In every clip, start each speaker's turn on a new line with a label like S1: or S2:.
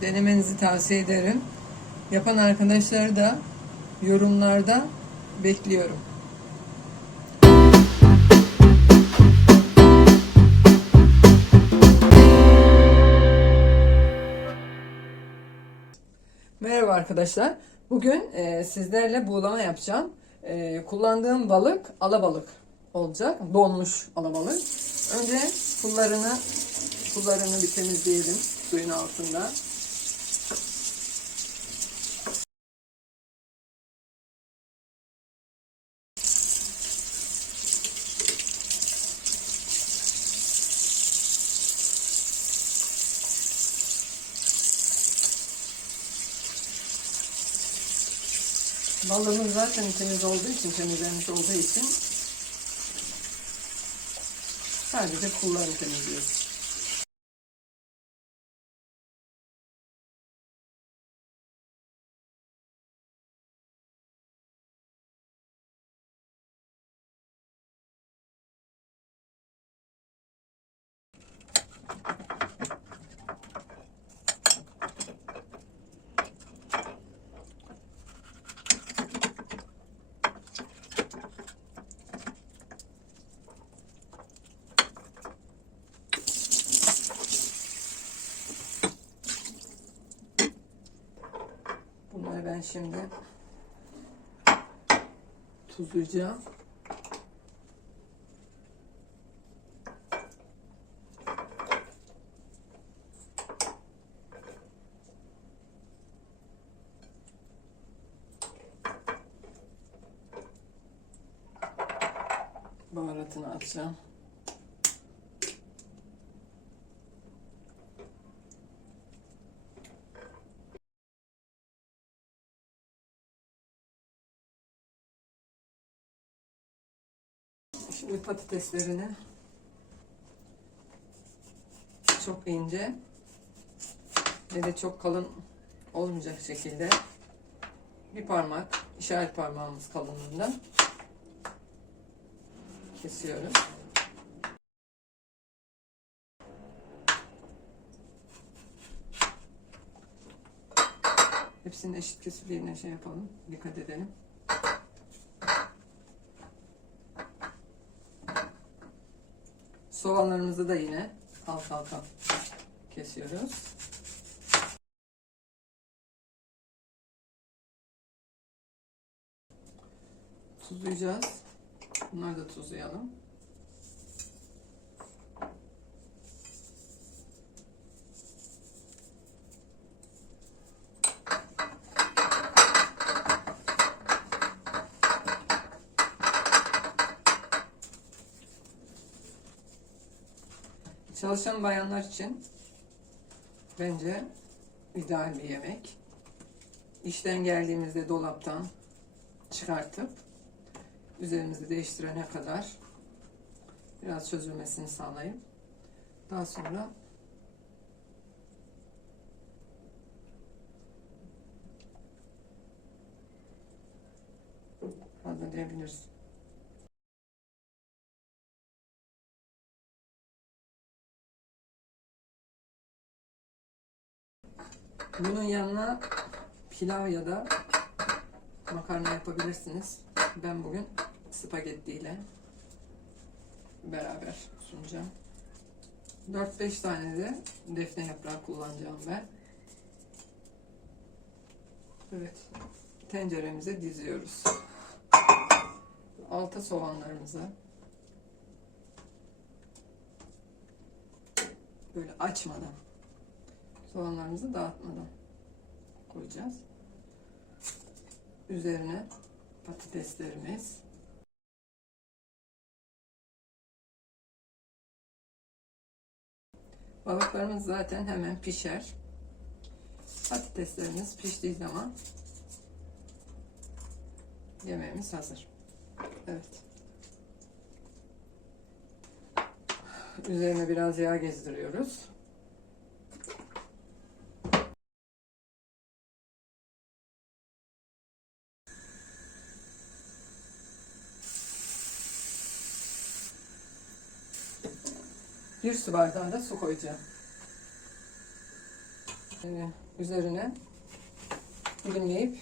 S1: Denemenizi tavsiye ederim. Yapan arkadaşları da yorumlarda bekliyorum. Merhaba arkadaşlar. Bugün e, sizlerle buğulama yapacağım. E, kullandığım balık alabalık olacak. Donmuş alabalık. Önce pullarını pullarını bir temizleyelim suyun altında. Balığımız zaten temiz olduğu için, temizlenmiş olduğu için sadece kullarını temizliyoruz. Bunları ben şimdi tuzlayacağım. Baharatını atacağım. Şimdi patateslerini çok ince ve de çok kalın olmayacak şekilde bir parmak işaret parmağımız kalınlığında kesiyoruz. Hepsinin eşit kesildiğine şey yapalım. Dikkat edelim. Soğanlarımızı da yine halka halka kesiyoruz. Tuzlayacağız. Bunları da tuzlayalım. Çalışan bayanlar için bence ideal bir yemek. İşten geldiğimizde dolaptan çıkartıp üzerimizi değiştirene kadar biraz çözülmesini sağlayıp daha sonra hazırlayabiliriz. Bunun yanına pilav ya da makarna yapabilirsiniz. Ben bugün spagetti ile beraber sunacağım. 4-5 tane de defne yaprağı kullanacağım ben. Evet. Tenceremize diziyoruz. Alta soğanlarımızı böyle açmadan soğanlarımızı dağıtmadan koyacağız. Üzerine patateslerimiz. Balıklarımız zaten hemen pişer. Patateslerimiz piştiği zaman yemeğimiz hazır. Evet. Üzerine biraz yağ gezdiriyoruz. Bir su bardağı da su koyacağım. Ee, üzerine dilimleyip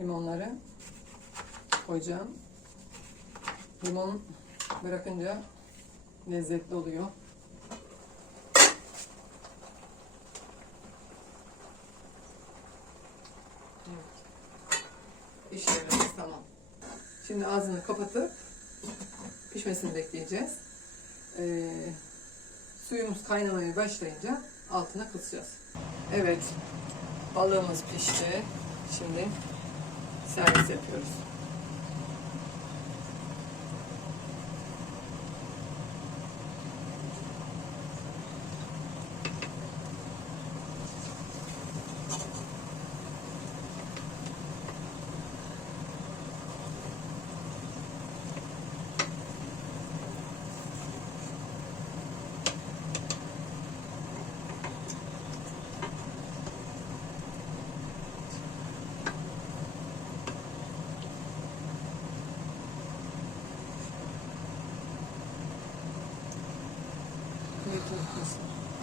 S1: limonları koyacağım. Limon bırakınca lezzetli oluyor. Evet. İşlememiz tamam. Şimdi ağzını kapatıp pişmesini bekleyeceğiz. Ee, suyumuz kaynamaya başlayınca altına kısacağız. Evet, balığımız pişti. Şimdi servis yapıyoruz.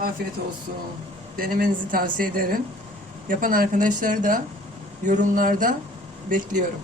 S1: Afiyet olsun. Denemenizi tavsiye ederim. Yapan arkadaşları da yorumlarda bekliyorum.